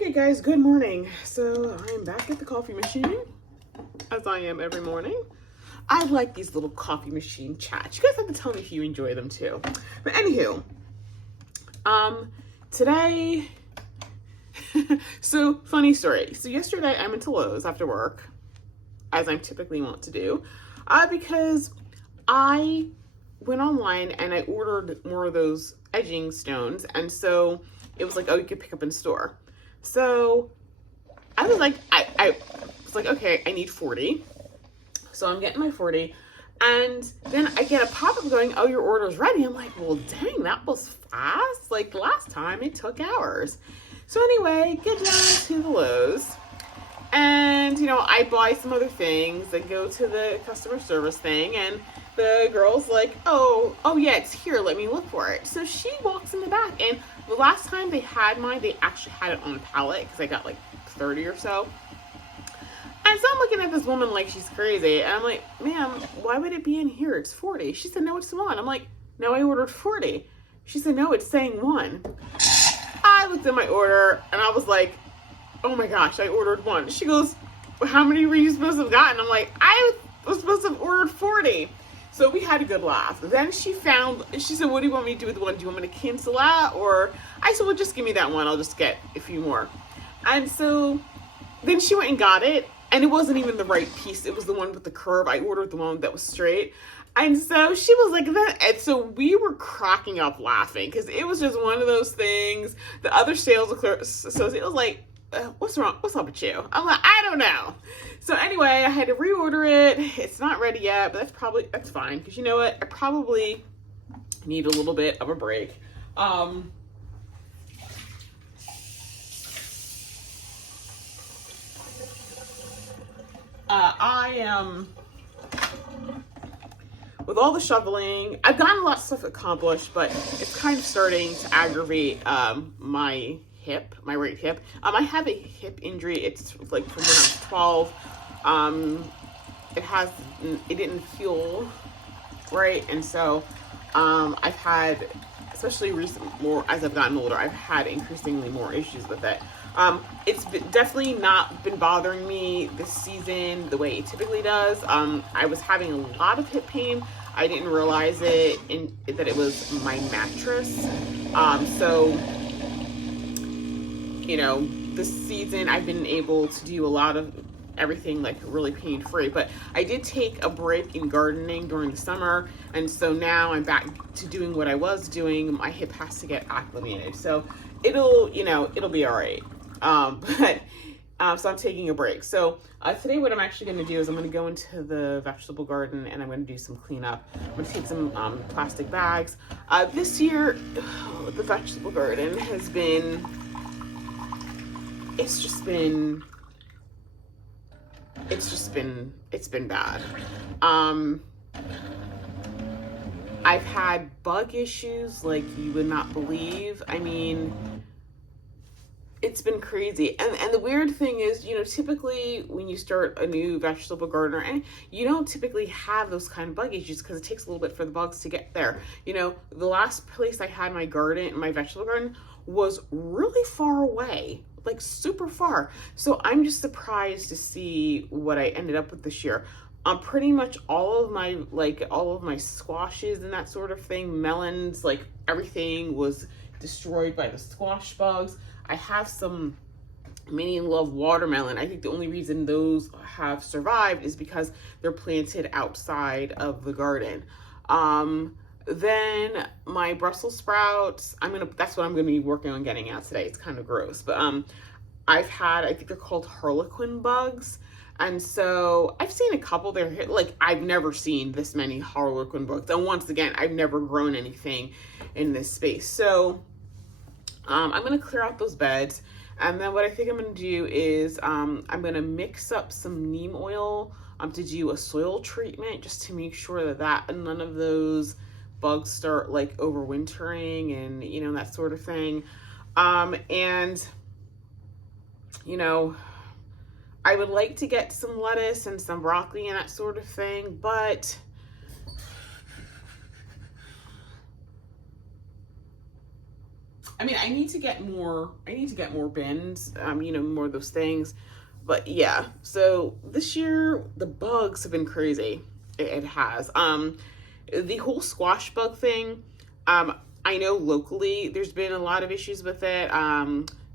Okay guys, good morning. So I'm back at the coffee machine, as I am every morning. I like these little coffee machine chats. You guys have to tell me if you enjoy them too. But anywho, today, so funny story. So yesterday I went to Lowe's after work, as I'm typically wont to do, because I went online and I ordered more of those edging stones, and so it was like, oh, you could pick up in store. So I was like, I was like, okay, I need 40. So I'm getting my 40. And then I get a pop-up going, oh, your order's ready. I'm like, well, dang, that was fast. Like last time it took hours. So anyway, get down to the Lowe's. And, I buy some other things. I go to the customer service thing, and the girl's like, oh yeah, it's here. Let me look for it. So she walks in the back, and the last time they had mine, they actually had it on a pallet because I got like 30 or so. And so I'm looking at this woman like she's crazy, and I'm like, ma'am, why would it be in here? It's 40. She said, no, it's 1. I'm like, no, I ordered 40. She said, no, it's saying 1. I looked at my order, and I was like, oh my gosh, I ordered 1. She goes, well, how many were you supposed to have gotten? I'm like, I was supposed to have ordered 40. So we had a good laugh. Then she said, what do you want me to do with the 1? Do you want me to cancel that? Or I said, well, just give me that 1. I'll just get a few more. And so then she went and got it, and it wasn't even the right piece. It was the one with the curve. I ordered the one that was straight. And so she was like that. And so we were cracking up laughing because it was just one of those things. The other sales associate was like, what's wrong? What's up with you? I'm like, I don't know. So anyway, I had to reorder it. It's not ready yet, but that's fine. Because you know what? I probably need a little bit of a break. I am, with all the shoveling, I've gotten a lot of stuff accomplished, but it's kind of starting to aggravate my right hip. I have a hip injury. It's like from when I was 12. It didn't heal right, and so I've had, especially more as I've gotten older, I've had increasingly more issues with it. It's definitely not been bothering me this season the way it typically does. I was having a lot of hip pain. I didn't realize that it was my mattress. So this season I've been able to do a lot of everything like really pain-free, but I did take a break in gardening during the summer, and so now I'm back to doing what I was doing. My hip has to get acclimated, so it'll be all right. So I'm taking a break. So today what I'm actually going to do is I'm going to go into the vegetable garden and I'm going to do some cleanup. I'm going to take some plastic bags. This year, the vegetable garden has been, it's been bad. I've had bug issues like you would not believe. I mean, it's been crazy. And the weird thing is, typically when you start a new vegetable gardener, and you don't typically have those kind of bug issues because it takes a little bit for the bugs to get there. The last place I had my vegetable garden was really far away, like super far. So I'm just surprised to see what I ended up with this year. Pretty much all of my squashes and that sort of thing, melons, like everything was destroyed by the squash bugs. I have some mini love watermelon. I think the only reason those have survived is because they're planted outside of the garden. Then my Brussels sprouts, that's what I'm gonna be working on getting out today. It's kind of gross, but I think they're called harlequin bugs. And so I've seen a couple there. Like, I've never seen this many harlequin bugs. And once again, I've never grown anything in this space. So I'm going to clear out those beds. And then what I think I'm going to do is I'm going to mix up some neem oil to do a soil treatment, just to make sure that none of those bugs start like overwintering and, that sort of thing. I would like to get some lettuce and some broccoli and that sort of thing, but I mean, I need to get more. I need to get more bins. You know, more of those things. But yeah, so this year the bugs have been crazy. It has. The whole squash bug thing. I know locally there's been a lot of issues with it.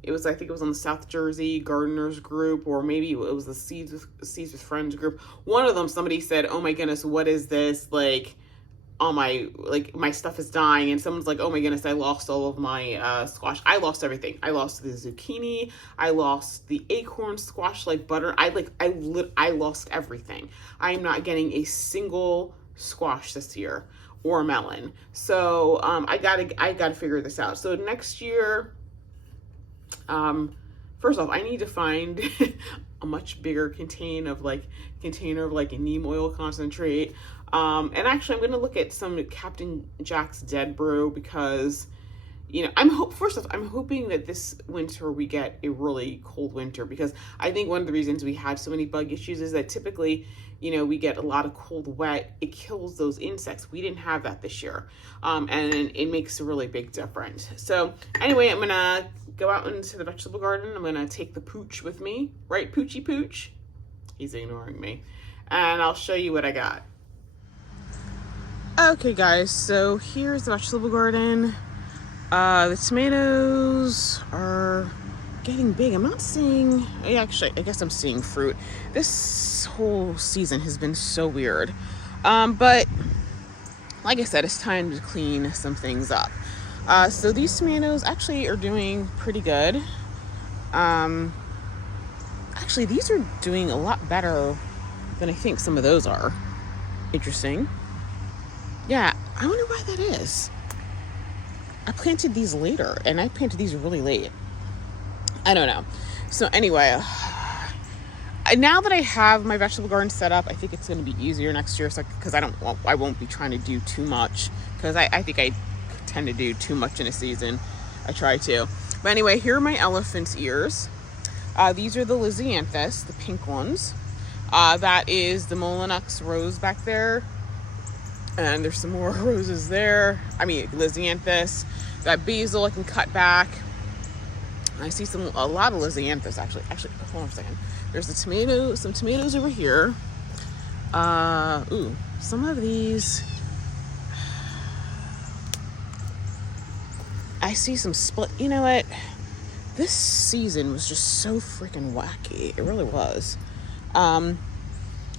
It was, I think it was on the South Jersey Gardeners group, or maybe it was the Seeds with Friends group. One of them, somebody said, "Oh my goodness, what is this? Like, all my stuff is dying," and someone's like, "Oh my goodness, I lost all of my squash. I lost everything. I lost the zucchini. I lost the acorn squash like butter. I lost everything. I am not getting a single squash this year or a melon. So I gotta figure this out. So next year, first off, I need to find a much bigger container of like neem oil concentrate. And actually, I'm going to look at some Captain Jack's Dead Brew because, you know, first off, I'm hoping that this winter we get a really cold winter, because I think one of the reasons we had so many bug issues is that typically, you know, we get a lot of cold wet. It kills those insects. We didn't have that this year. And it makes a really big difference. So anyway, I'm going to go out into the vegetable garden. I'm going to take the pooch with me, right? Poochy Pooch. He's ignoring me. And I'll show you what I got. Okay guys, so here's the vegetable garden. The tomatoes are getting big. I'm not seeing, actually, I guess I'm seeing fruit. This whole season has been so weird. But like I said, it's time to clean some things up. So these tomatoes actually are doing pretty good. Actually, these are doing a lot better than I think some of those are. Interesting. Yeah, I wonder why that is. I planted these later, and I planted these really late. I don't know. So anyway, now that I have my vegetable garden set up, I think it's going to be easier next year. So because I won't be trying to do too much, because I think I tend to do too much in a season. I try to. But anyway, here are my elephant's ears. These are the Lisianthus, the pink ones. That is the Molinux rose back there. And there's some more roses there. I mean, Lisianthus. Got basil I can cut back. I see a lot of Lisianthus actually. Actually, hold on a second. There's some tomatoes over here. Some of these. I see some split. You know what? This season was just so freaking wacky. It really was.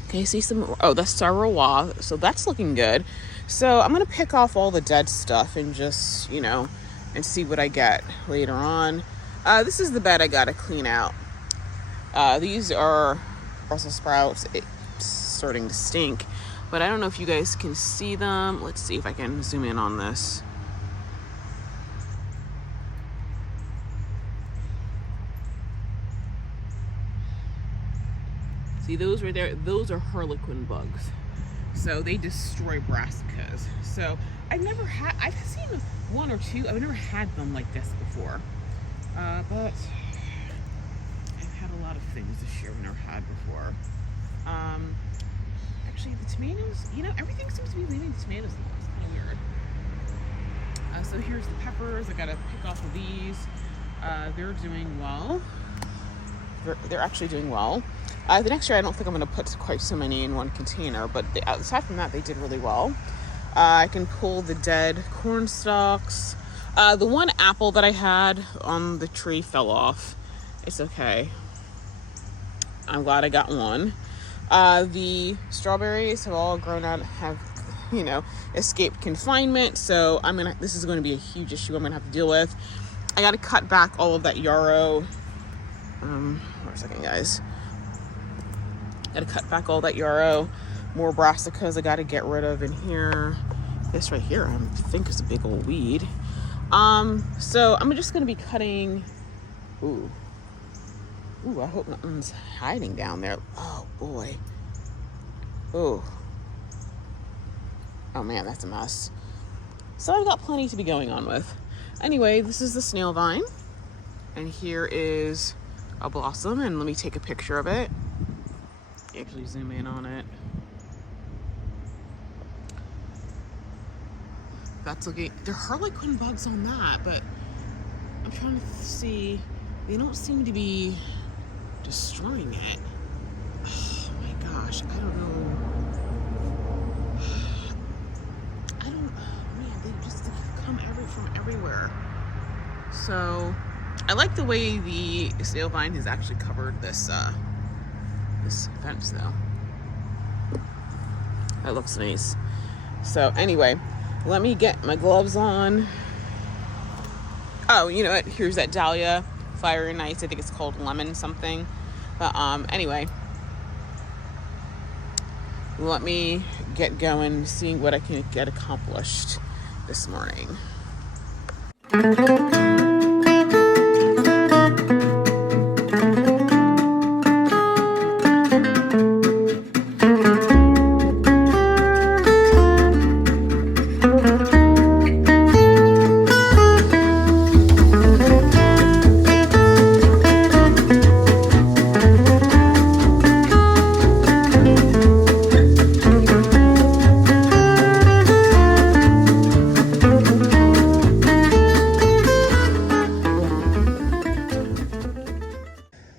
Okay, see some, that's Sarrois, so that's looking good. So I'm going to pick off all the dead stuff and just, you know, and see what I get later on. This is the bed I got to clean out. These are Brussels sprouts. It's starting to stink, but I don't know if you guys can see them. Let's see if I can zoom in on this. See those right there? Those are harlequin bugs. So they destroy brassicas. So I've seen one or two. I've never had them like this before. But I've had a lot of things this year I've never had before. Actually, the tomatoes, you know, everything seems to be leaving the tomatoes alone. It's kind of weird. So here's the peppers. I gotta pick off of these. They're doing well. They're actually doing well. The next year, I don't think I'm going to put quite so many in one container, but aside from that, they did really well. I can pull the dead corn stalks. The one apple that I had on the tree fell off. It's okay. I'm glad I got one. The strawberries have all grown out, have, you know, escaped confinement, so this is going to be a huge issue I'm going to have to deal with. I got to cut back all of that yarrow. Wait a second, guys. Got to cut back all that yarrow. More brassicas I got to get rid of in here. This right here, I think is a big old weed. So I'm just going to be cutting. Ooh, I hope nothing's hiding down there. Oh boy. Oh man, that's a mess. So I've got plenty to be going on with. Anyway, this is the snail vine, and here is a blossom, and let me take a picture of it. Actually zoom in on it. That's looking, there are harlequin bugs on that, but trying to see. They don't seem to be destroying it. Oh my gosh, I don't know. Man, they just come from everywhere. So I like the way the snail vine has actually covered this this fence though. That looks nice. So anyway, let me get my gloves on. Oh, you know what? Here's that dahlia, fiery nice. I think it's called lemon something. But anyway, let me get going, seeing what I can get accomplished this morning.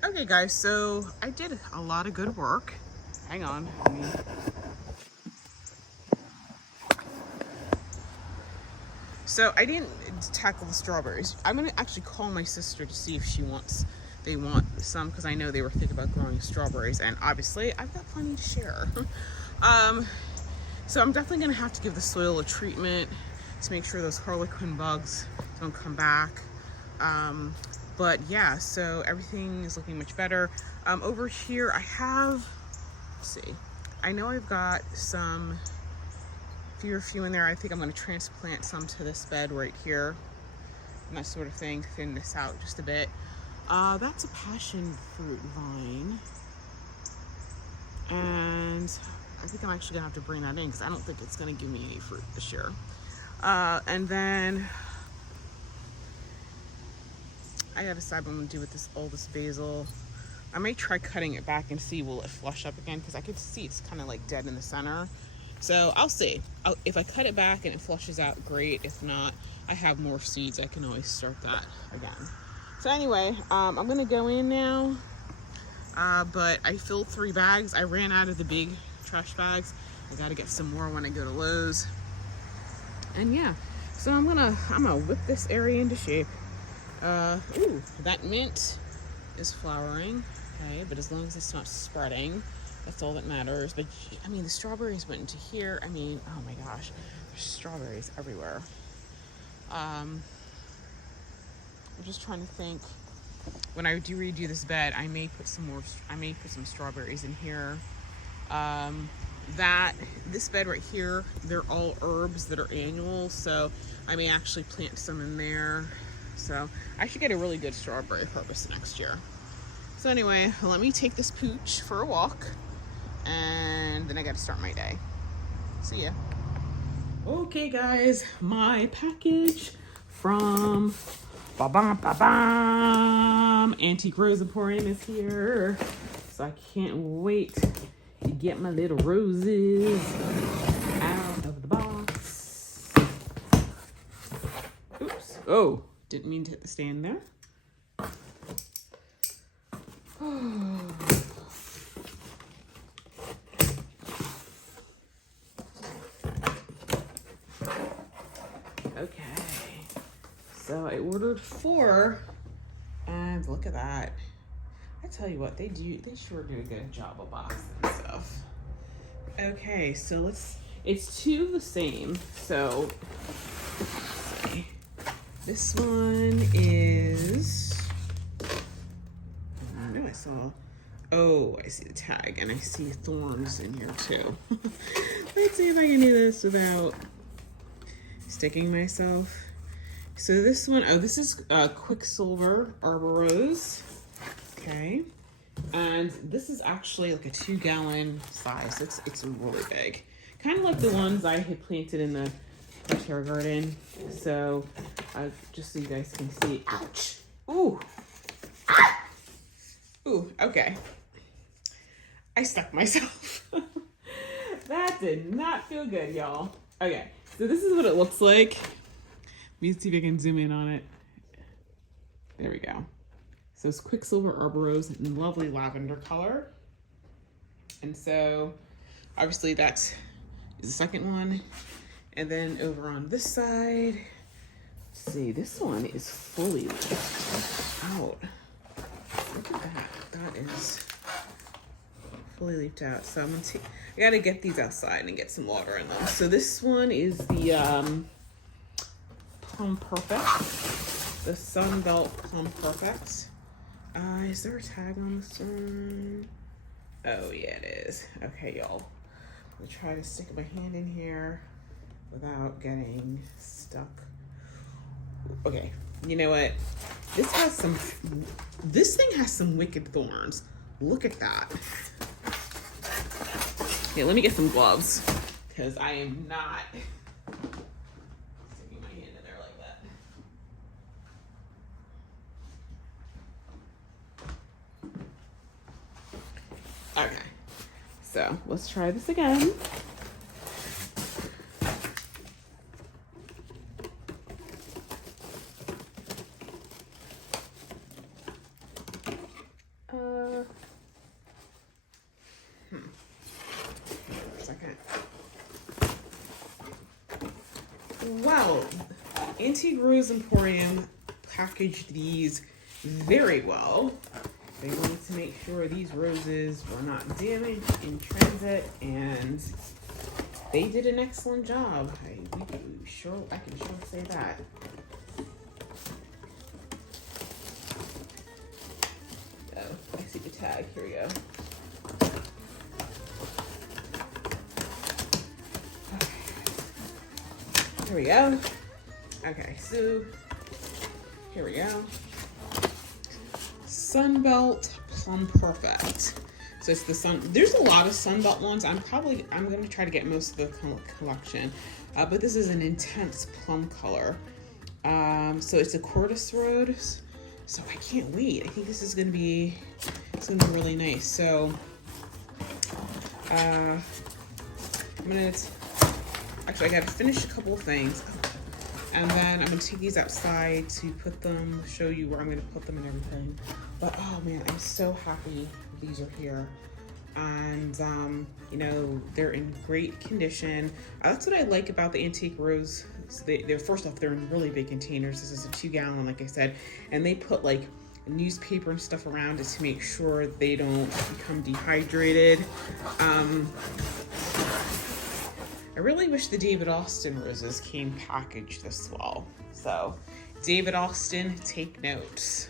Okay guys, so I did a lot of good work. Hang on. So I didn't tackle the strawberries. I'm gonna actually call my sister to see if they want some, because I know they were thinking about growing strawberries, and obviously I've got plenty to share. So I'm definitely gonna have to give the soil a treatment to make sure those harlequin bugs don't come back. But yeah, so everything is looking much better. Over here I have, let's see, I know I've got some few in there. I think I'm going to transplant some to this bed right here and that sort of thing, thin this out just a bit. That's a passion fruit vine, and I think I'm actually gonna have to bring that in because I don't think it's gonna give me any fruit this year. And then I gotta decide what I'm gonna do with all this basil. I may try cutting it back and see will it flush up again, because I could see it's kind of like dead in the center. So I'll see. If I cut it back and it flushes out, great. If not, I have more seeds. I can always start that again. So anyway, I'm gonna go in now. But I filled 3 bags. I ran out of the big trash bags. I gotta get some more when I go to Lowe's. And yeah, so I'm gonna whip this area into shape. Ooh, that mint is flowering. Okay, but as long as it's not spreading, that's all that matters. But I mean, the strawberries went into here. I mean, oh my gosh, there's strawberries everywhere. I'm just trying to think. When I do redo this bed, I may put some strawberries in here. This bed right here, they're all herbs that are annual, so I may actually plant some in there. So I should get a really good strawberry harvest next year. So anyway, let me take this pooch for a walk, and then I gotta start my day. See ya. Okay guys, my package from Antique Rose Emporium is here. So I can't wait to get my little roses out of the box. Oops. Oh, didn't mean to hit the stand there. Okay. So I ordered 4, and look at that. I tell you what, they sure do a good job of boxing stuff. Okay, so it's 2 of the same. So let's see. This one is, I know I saw, oh, I see the tag, and I see thorns in here too. Let's see if I can do this without sticking myself. So this one, oh, this is Quicksilver Arbor Rose. Okay. And this is actually like a 2-gallon size. It's really big. Kind of like the ones I had planted in the terrace garden. So just so you guys can see. Ouch. Ooh. Ah. Ooh, okay. I stuck myself. That did not feel good, y'all. Okay, so this is what it looks like. Let me see if I can zoom in on it. There we go. So it's Quicksilver Arborose in lovely lavender color. And so obviously that's the second one. And then over on this side, let's see, this one is fully leafed out. Look at that. That is fully leafed out. So I'm gonna take, I gotta get these outside and get some water in them. So this one is the Plum Perfect, the Sunbelt Plum Perfect. Is there a tag on this one? Oh yeah, it is. Okay, y'all. I'm gonna try to stick my hand in here without getting stuck. Okay, you know what? This thing has some wicked thorns. Look at that. Okay, let me get some gloves because I am not sticking my hand in there like that. Okay, so let's try this again. Wow, Antique Rose Emporium packaged these very well. They wanted to make sure these roses were not damaged in transit, and they did an excellent job. I can sure say that. Oh, I see the tag. Here we go. Here we go. Okay, so here we go. Sunbelt Plum Perfect. So it's the there's a lot of Sunbelt ones. I'm gonna try to get most of the collection. But this is an intense plum color. So it's a Cordis Rose. So I can't wait. I think this is gonna be really nice. So I'm gonna actually, I gotta finish a couple of things, and then I'm gonna take these outside to put them, show you where I'm gonna put them and everything. But oh man, I'm so happy these are here. And you know, they're in great condition. That's what I like about the Antique Rose. They're first off, they're in really big containers. This is a 2-gallon, like I said, and they put like newspaper and stuff around it to make sure they don't become dehydrated. I really wish the David Austin roses came packaged this well. So, David Austin, take notes.